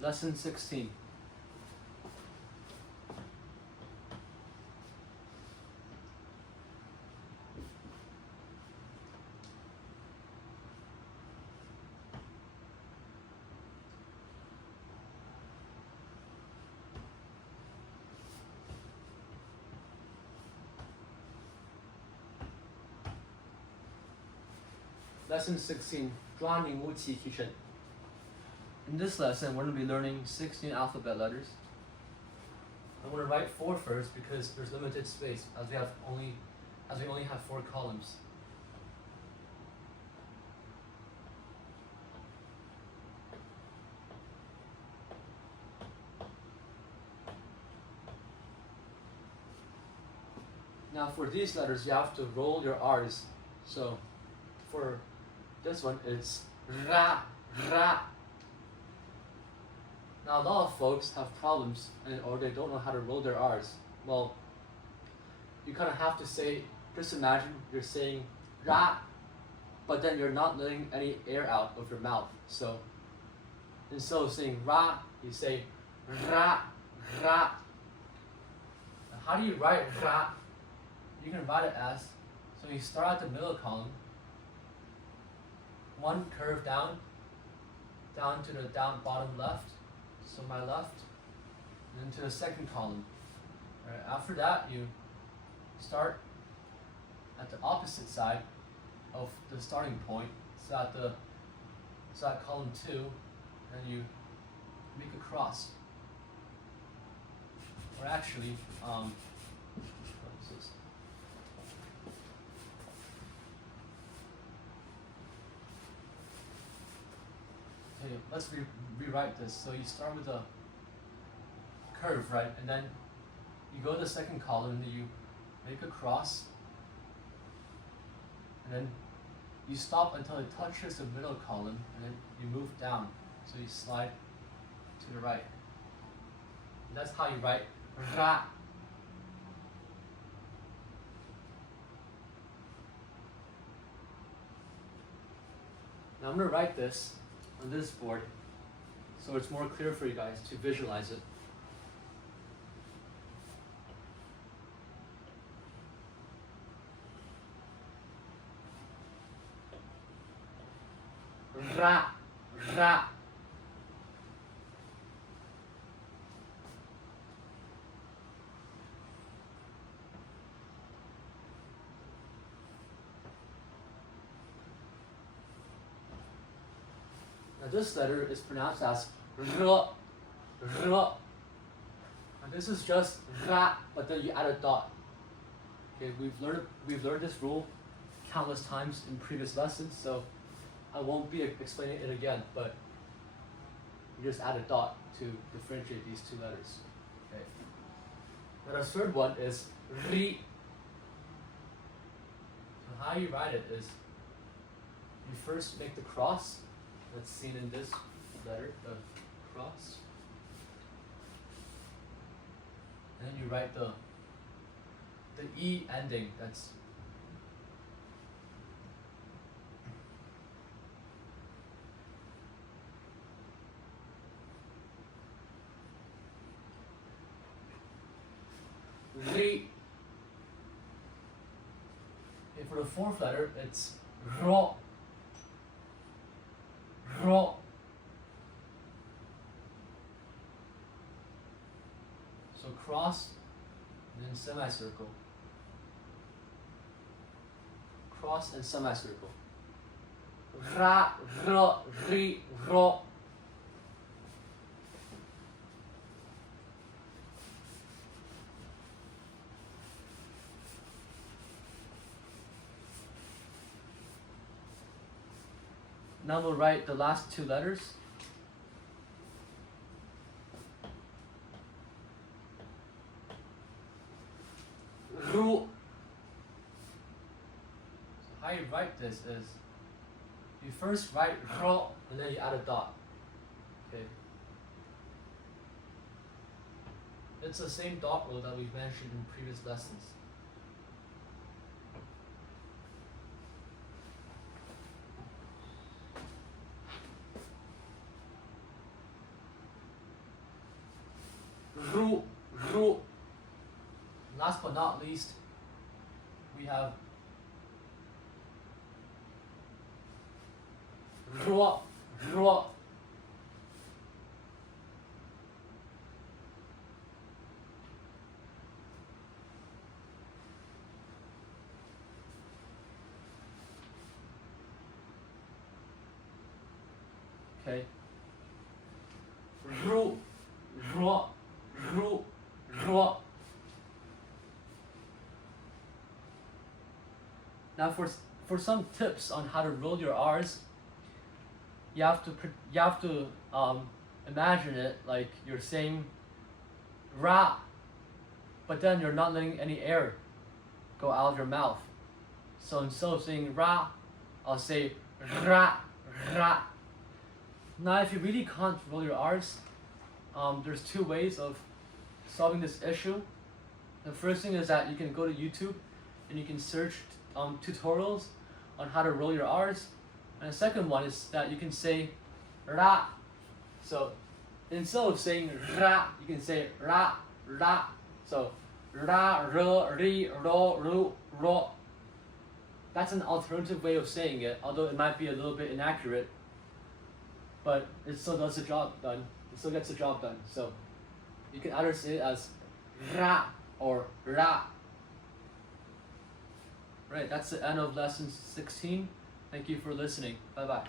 Lesson 16. Lesson 16, 抓领物起提升. In this lesson, we're going to be learning 16 alphabet letters. I'm going to write 4 first because there's limited space as we only have 4 columns. Now for these letters, you have to roll your R's. So for this one, it's ra, ra. Now a lot of folks have problems or they don't know how to roll their R's. Well, you kind of have to say, just imagine you're saying ra, but then you're not letting any air out of your mouth. So instead of saying ra, you say ra, ra. Now, how do you write ra? You can write it as, so you start at the middle column, one curve down to the bottom left, so my left, and then to the second column. All right, after that, you start at the opposite side of the starting point, so at column 2, and you make a cross. Or actually, what is this? Okay, let's rewrite this. So you start with a curve, right? And then you go to the second column and then you make a cross. And then you stop until it touches the middle column and then you move down. So you slide to the right. And that's how you write ra. Now I'm going to write this on this board so it's more clear for you guys to visualize it. Ra, ra. Now this letter is pronounced as r, r. And this is just ra, but then you add a dot. Okay, we've learned this rule countless times in previous lessons, so I won't be explaining it again, but you just add a dot to differentiate these 2 letters. Okay. Now the third one is ri. So how you write it is, you first make the cross that's seen in this letter, the cross. And then you write the E ending, that's ri. Okay, for the 4th letter, it's ro. Ro. So cross and then semicircle. Cross and semicircle. Ra, ro, ri, ro. Now we'll write the last 2 letters. Ru. So how you write this is, you first write ro and then you add a dot. Okay. It's the same dot rule that we've mentioned in previous lessons. but not least, we have ruo, ruo. Okay. Ru, ruo, ru, ruo. Now for some tips on how to roll your R's, you have to imagine it like you're saying ra, but then you're not letting any air go out of your mouth. So instead of saying ra, I'll say ra, ra. Now if you really can't roll your R's, there's two ways of solving this issue. The first thing is that you can go to YouTube and you can search tutorials on how to roll your R's. And the second one is that you can say ra. So instead of saying ra, you can say ra, ra. So ra, ra, ri, ro, ru, ro. That's an alternative way of saying it, although it might be a little bit inaccurate. But it still does the job done. It still gets the job done. So you can either say it as ra or ra. Right, that's the end of lesson 16. Thank you for listening. Bye bye.